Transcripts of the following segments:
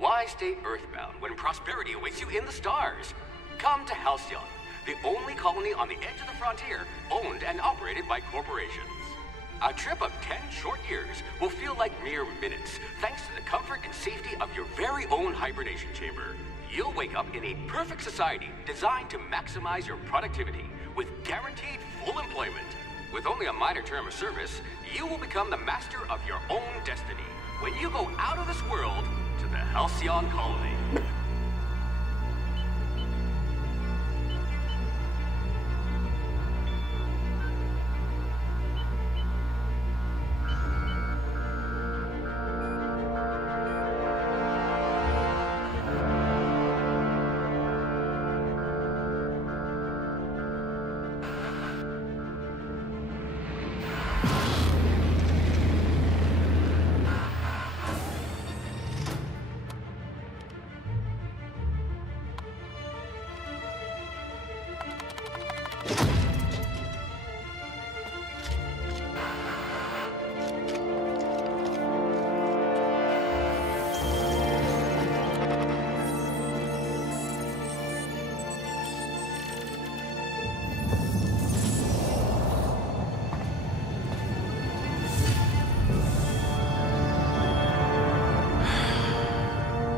Why stay earthbound when prosperity awaits you in the stars? Come to Halcyon, the only colony on the edge of the frontier, owned and operated by corporations. A trip of 10 short years will feel like mere minutes, thanks to the comfort and safety of your very own hibernation chamber. You'll wake up in a perfect society designed to maximize your productivity, with guaranteed full employment. With only a minor term of service, you will become the master of your own destiny when you go out of this world to the Halcyon colony.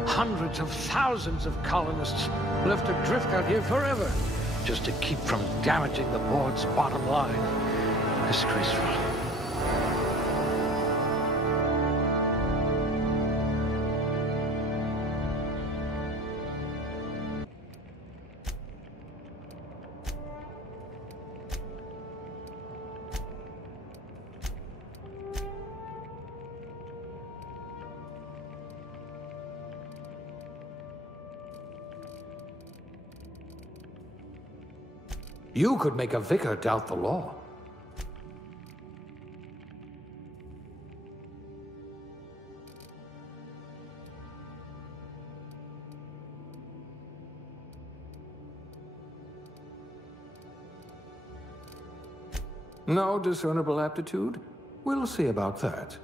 Hundreds of thousands of colonists left adrift out here forever, just to keep from damaging the board's bottom line. Disgraceful. You could make a vicar doubt the law. No discernible aptitude? We'll see about that.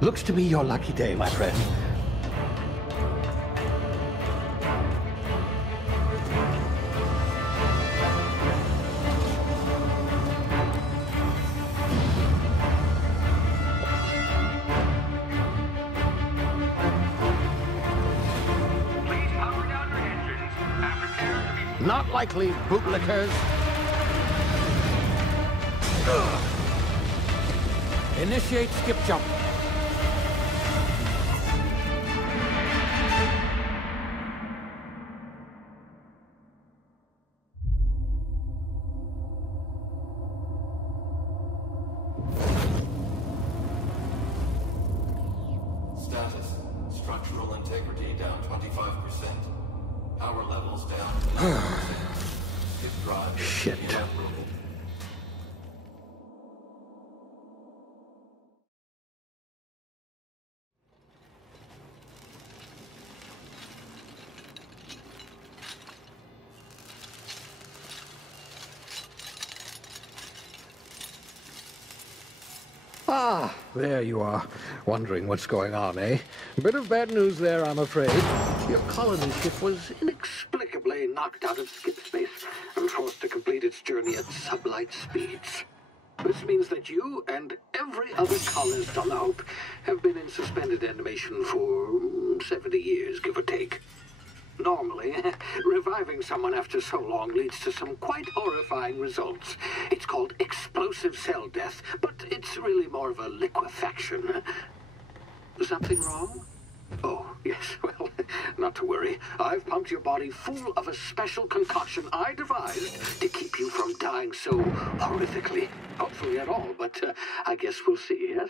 Looks to be your lucky day, my friend. Not likely, bootlickers. Initiate skip jump. Status. Structural integrity down 25%. Power levels down to 9%. Skip drive. Shit. Inoperable. Ah, there you are. Wondering what's going on, eh? Bit of bad news there, I'm afraid. Your colony ship was inexplicably knocked out of skip space and forced to complete its journey at sublight speeds. This means that you and every other colonist on the Hope have been in suspended animation for 70 years, give or take. Normally, reviving someone after so long leads to some quite horrifying results. It's called explosive cell death, but it's really more of a liquefaction. Something wrong? Oh, yes, well, not to worry. I've pumped your body full of a special concoction I devised to keep you from dying so horrifically. Hopefully at all, but I guess we'll see, yes?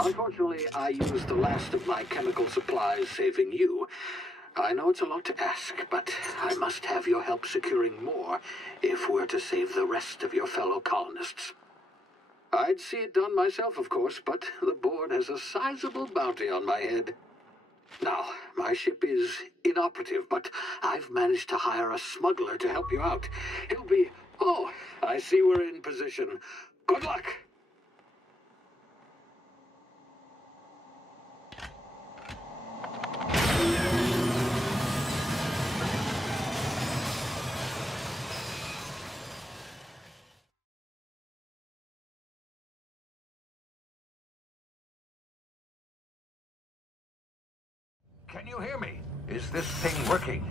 Unfortunately, I used the last of my chemical supplies saving you. I know it's a lot to ask, but I must have your help securing more if we're to save the rest of your fellow colonists. I'd see it done myself, of course, but the board has a sizable bounty on my head. Now, my ship is inoperative, but I've managed to hire a smuggler to help you out. He'll be... Oh, I see we're in position. Good luck! Can you hear me? Is this thing working?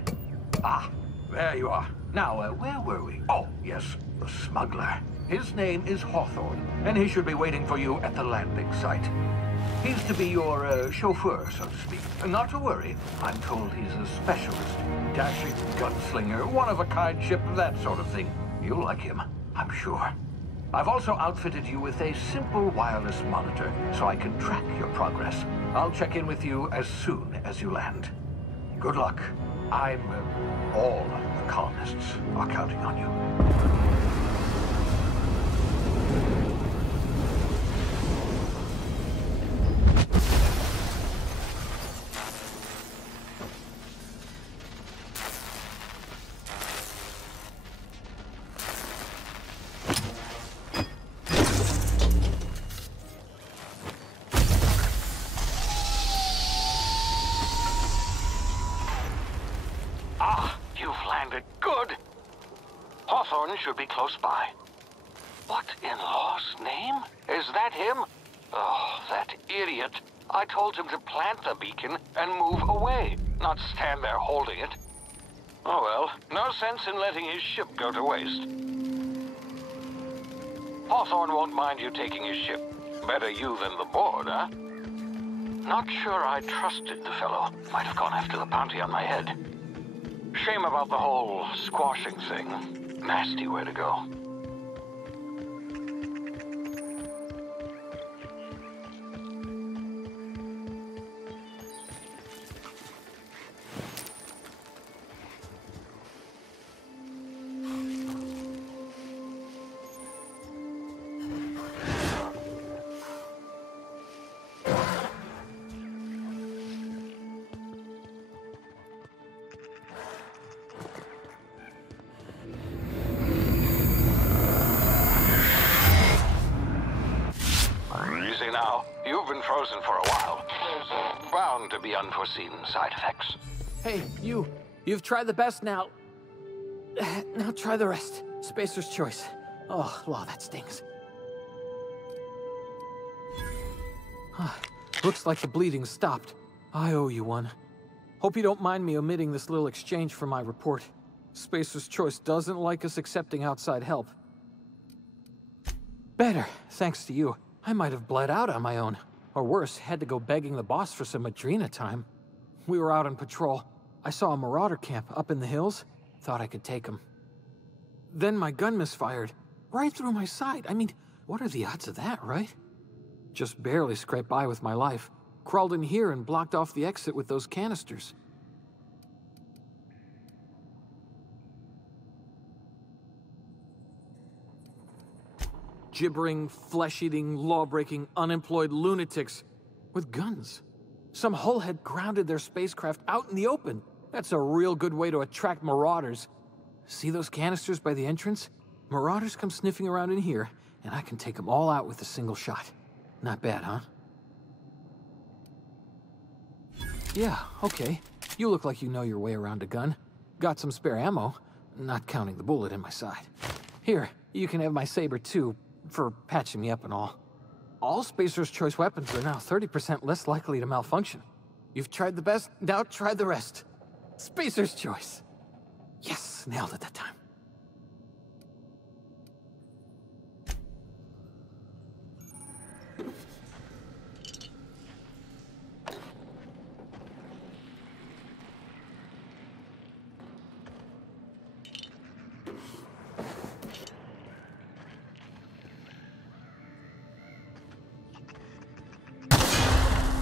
Ah, there you are. Now, where were we? Oh, yes, the smuggler. His name is Hawthorne, and he should be waiting for you at the landing site. He's to be your chauffeur, so to speak. Not to worry. I'm told he's a specialist. Dashing gunslinger, one-of-a-kind ship, that sort of thing. You'll like him, I'm sure. I've also outfitted you with a simple wireless monitor, so I can track your progress. I'll check in with you as soon as you land. Good luck. All the colonists are counting on you. Should be close by. What in law's name? Is that him? Oh, that idiot. I told him to plant the beacon and move away, not stand there holding it. Oh well, no sense in letting his ship go to waste. Hawthorne won't mind you taking his ship. Better you than the board, huh? Not sure I trusted the fellow. Might have gone after the bounty on my head. Shame about the whole squashing thing. Nasty way to go. Frozen for a while. There's bound to be unforeseen side effects. Hey, you've tried the best now. Now try the rest. Spacer's choice. Oh, wow, that stings. Looks like the bleeding stopped. I owe you one. Hope you don't mind me omitting this little exchange from my report. Spacer's Choice doesn't like us accepting outside help. Better, thanks to you. I might have bled out on my own. Or worse, had to go begging the boss for some Adrena time. We were out on patrol. I saw a marauder camp up in the hills. Thought I could take him. Then my gun misfired. Right through my side. I mean, what are the odds of that, right? Just barely scraped by with my life. Crawled in here and blocked off the exit with those canisters. Gibbering, flesh-eating, law-breaking, unemployed lunatics with guns. Some hull had grounded their spacecraft out in the open. That's a real good way to attract marauders. See those canisters by the entrance? Marauders come sniffing around in here, and I can take them all out with a single shot. Not bad, huh? Yeah, okay. You look like you know your way around a gun. Got some spare ammo, not counting the bullet in my side. Here, you can have my saber too, for patching me up and all. All Spacer's Choice weapons are now 30% less likely to malfunction. You've tried the best, now try the rest. Spacer's Choice. Yes, nailed it that time.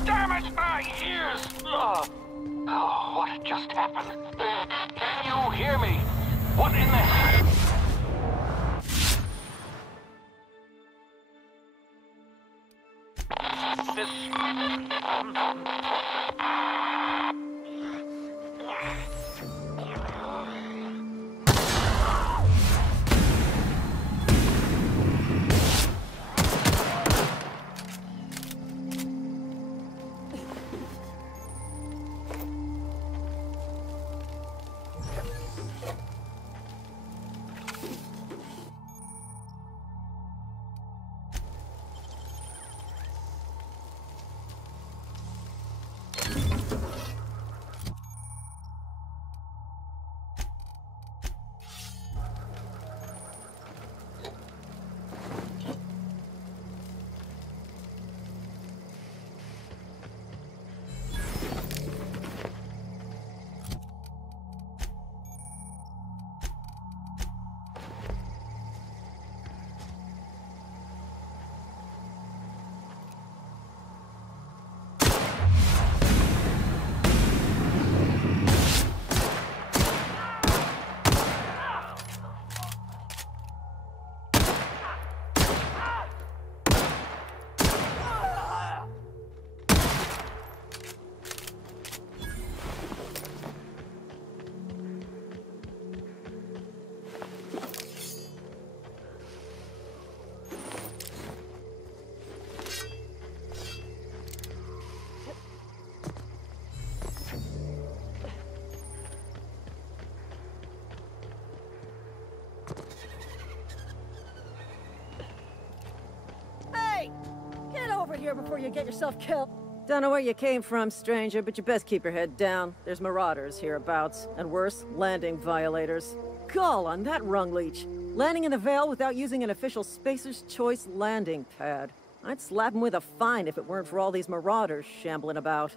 Damn it, my ears! Oh, what just happened? Can you hear me? What in the... Here before you get yourself killed. Don't know where you came from, stranger, but you best keep your head down. There's marauders hereabouts, and worse, landing violators. Gall on that rung leech. Landing in the Vale without using an official Spacer's Choice landing pad. I'd slap him with a fine if it weren't for all these marauders shambling about.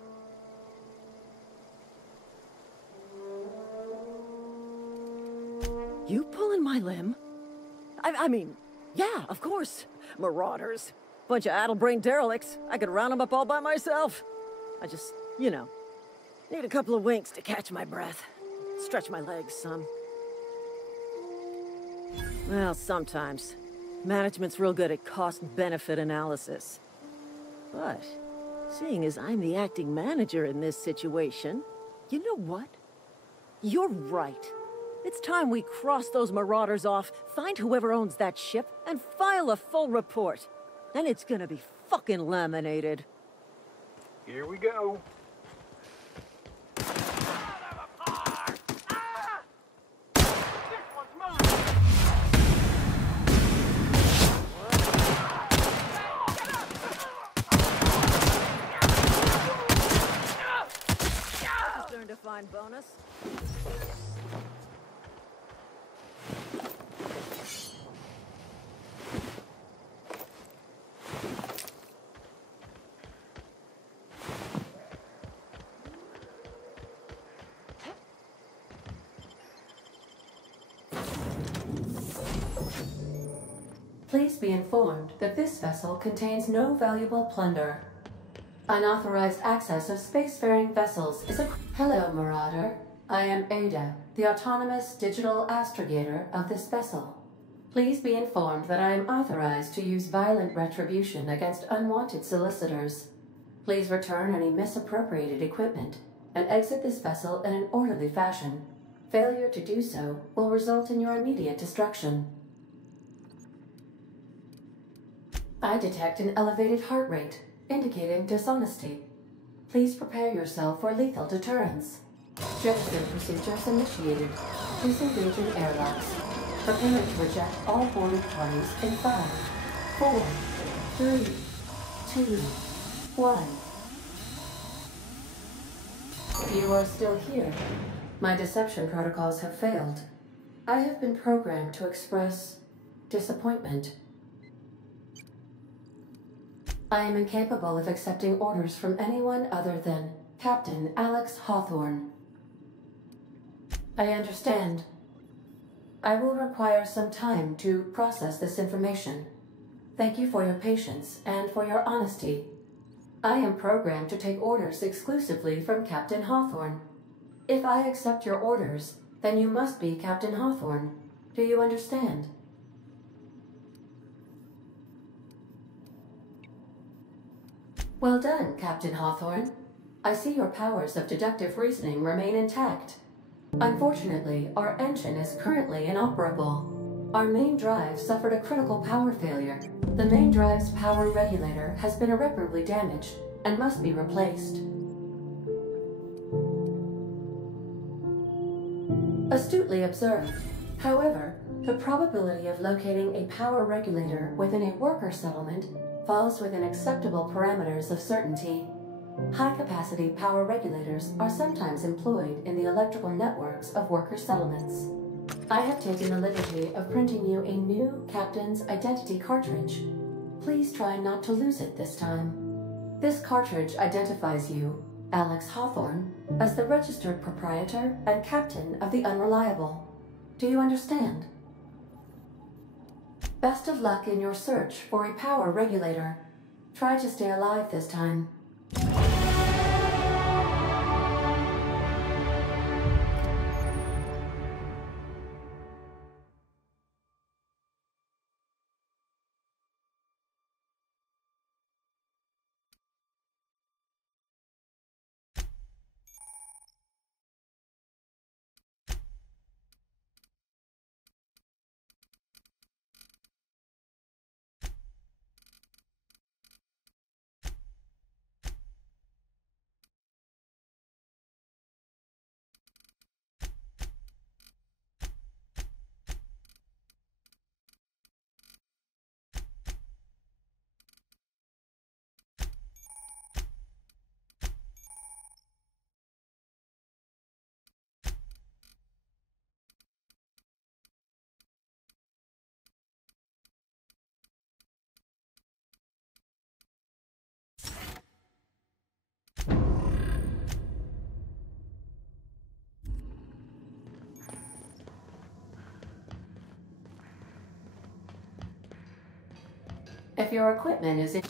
You pulling my limb? I mean, yeah, of course. Marauders. Bunch of addle-brained derelicts. I could round them up all by myself. I just, you know, need a couple of winks to catch my breath. Stretch my legs some. Well, sometimes. Management's real good at cost-benefit analysis. But, seeing as I'm the acting manager in this situation, you know what? You're right. It's time we cross those marauders off, find whoever owns that ship, and file a full report. Then it's gonna be fucking laminated. Here we go. Turn to find bonus. Please be informed that this vessel contains no valuable plunder. Unauthorized access of spacefaring vessels is a... Hello, Marauder. I am Ada, the autonomous digital astrogator of this vessel. Please be informed that I am authorized to use violent retribution against unwanted solicitors. Please return any misappropriated equipment and exit this vessel in an orderly fashion. Failure to do so will result in your immediate destruction. I detect an elevated heart rate, indicating dishonesty. Please prepare yourself for lethal deterrence. Jettison procedures initiated. Disengaging airlocks. Preparing to eject all boarded parties in 5, 4, 3, 2, 1. You are still here. My deception protocols have failed. I have been programmed to express disappointment. I am incapable of accepting orders from anyone other than Captain Alex Hawthorne. I understand. I will require some time to process this information. Thank you for your patience and for your honesty. I am programmed to take orders exclusively from Captain Hawthorne. If I accept your orders, then you must be Captain Hawthorne. Do you understand? Well done, Captain Hawthorne. I see your powers of deductive reasoning remain intact. Unfortunately, our engine is currently inoperable. Our main drive suffered a critical power failure. The main drive's power regulator has been irreparably damaged and must be replaced. Astutely observed. However, the probability of locating a power regulator within a worker settlement falls within acceptable parameters of certainty. High-capacity power regulators are sometimes employed in the electrical networks of worker settlements. I have taken the liberty of printing you a new Captain's Identity cartridge. Please try not to lose it this time. This cartridge identifies you, Alex Hawthorne, as the registered proprietor and captain of the Unreliable. Do you understand? Best of luck in your search for a power regulator. Try to stay alive this time. If your equipment is in...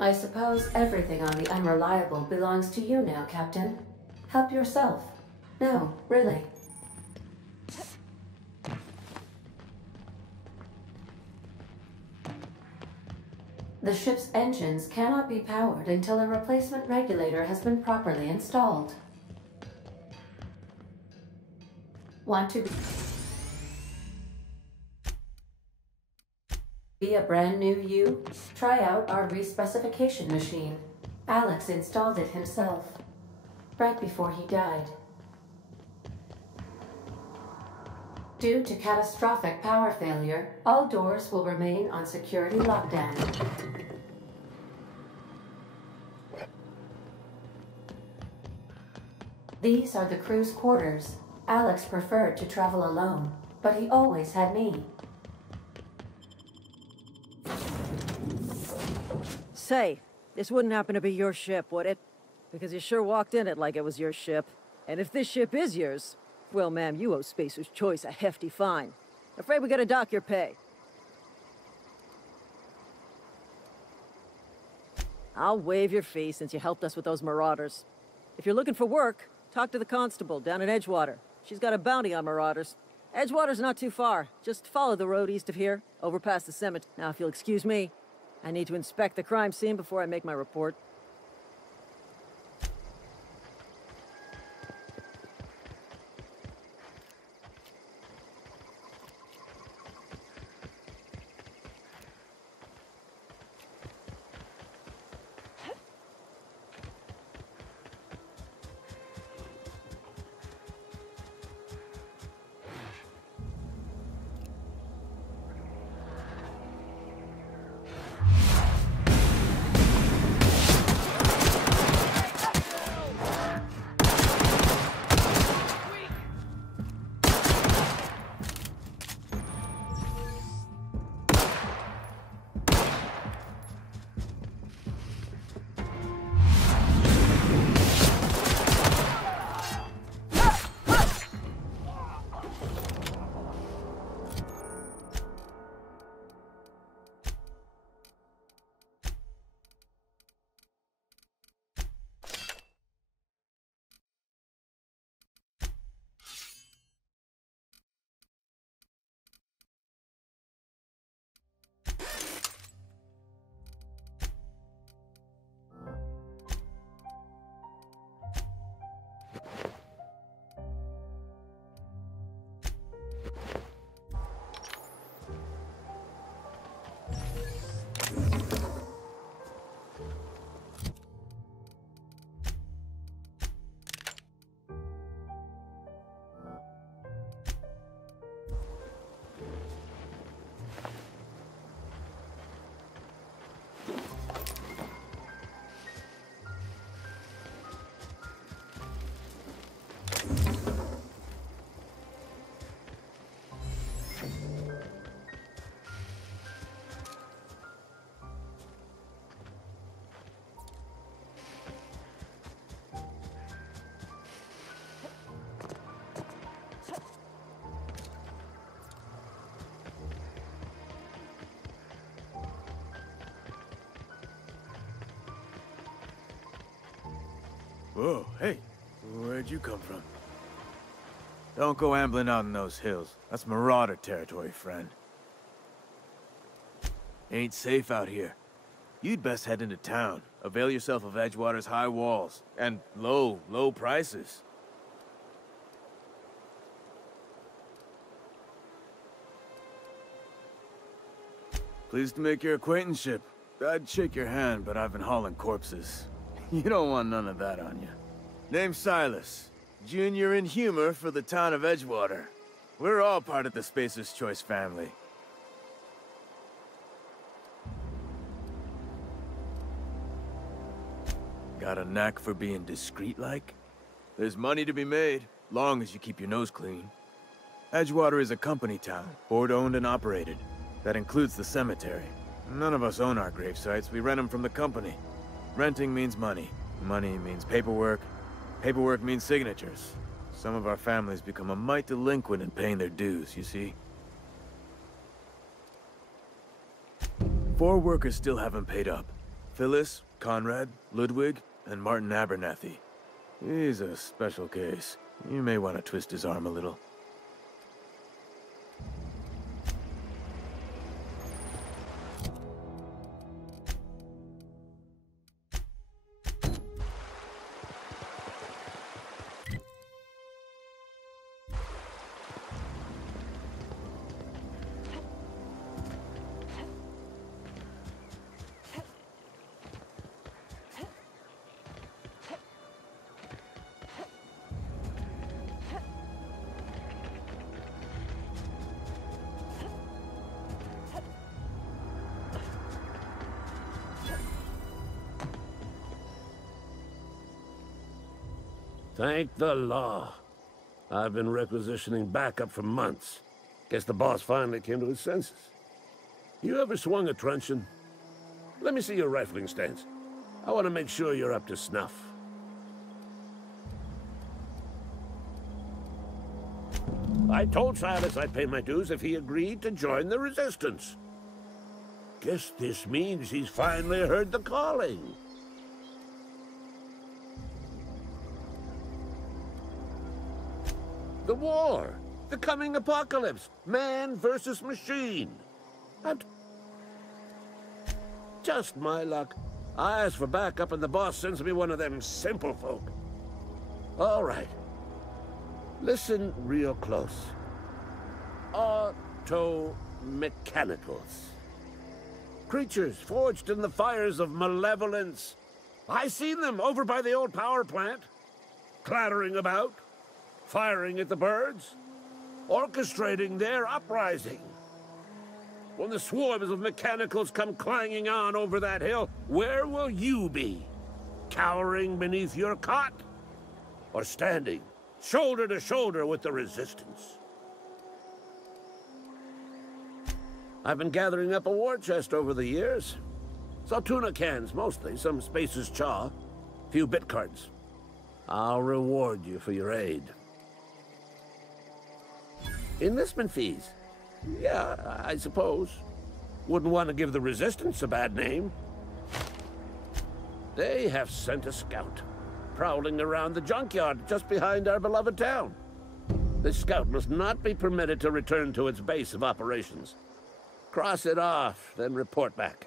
I suppose everything on the Unreliable belongs to you now, Captain. Help yourself. No, really. The ship's engines cannot be powered until a replacement regulator has been properly installed. Want to be a brand new you? Try out our respecification machine. Alex installed it himself, right before he died. Due to catastrophic power failure, all doors will remain on security lockdown. These are the crew's quarters. Alex preferred to travel alone, but he always had me. Say, this wouldn't happen to be your ship, would it? Because you sure walked in it like it was your ship. And if this ship is yours, well, ma'am, you owe Spacer's Choice a hefty fine. Afraid we gotta dock your pay. I'll waive your fee since you helped us with those marauders. If you're looking for work, talk to the constable down at Edgewater. She's got a bounty on marauders. Edgewater's not too far. Just follow the road east of here, over past the cemetery. Now, if you'll excuse me, I need to inspect the crime scene before I make my report. Whoa, hey, where'd you come from? Don't go ambling out in those hills. That's marauder territory, friend. Ain't safe out here. You'd best head into town. Avail yourself of Edgewater's high walls. And low prices. Pleased to make your acquaintanceship. I'd shake your hand, but I've been hauling corpses. You don't want none of that on you. Name's Silas. Junior in humor for the town of Edgewater. We're all part of the Spacer's Choice family. Got a knack for being discreet-like? There's money to be made, long as you keep your nose clean. Edgewater is a company town, board-owned and operated. That includes the cemetery. None of us own our grave sites, we rent them from the company. Renting means money. Money means paperwork. Paperwork means signatures. Some of our families become a mite delinquent in paying their dues, you see? 4 workers still haven't paid up. Phyllis, Conrad, Ludwig, and Martin Abernathy. He's a special case. You may want to twist his arm a little. Thank the law. I've been requisitioning backup for months. Guess the boss finally came to his senses. You ever swung a truncheon? Let me see your rifling stance. I want to make sure you're up to snuff. I told Silas I'd pay my dues if he agreed to join the resistance. Guess this means he's finally heard the calling. The war. The coming apocalypse. Man versus machine. And just my luck. I asked for backup and the boss sends me one of them simple folk. All right. Listen real close. Auto-mechanicals. Creatures forged in the fires of malevolence. I seen them over by the old power plant. Clattering about. Firing at the birds. Orchestrating their uprising. When the swarms of mechanicals come clanging on over that hill, where will you be? Cowering beneath your cot? Or standing, shoulder to shoulder with the resistance? I've been gathering up a war chest over the years. Saw tuna cans, mostly, some Spacer's chaw, a few bit cards. I'll reward you for your aid. Enlistment fees. Yeah, I suppose. Wouldn't want to give the Resistance a bad name. They have sent a scout, prowling around the junkyard just behind our beloved town. This scout must not be permitted to return to its base of operations. Cross it off, then report back.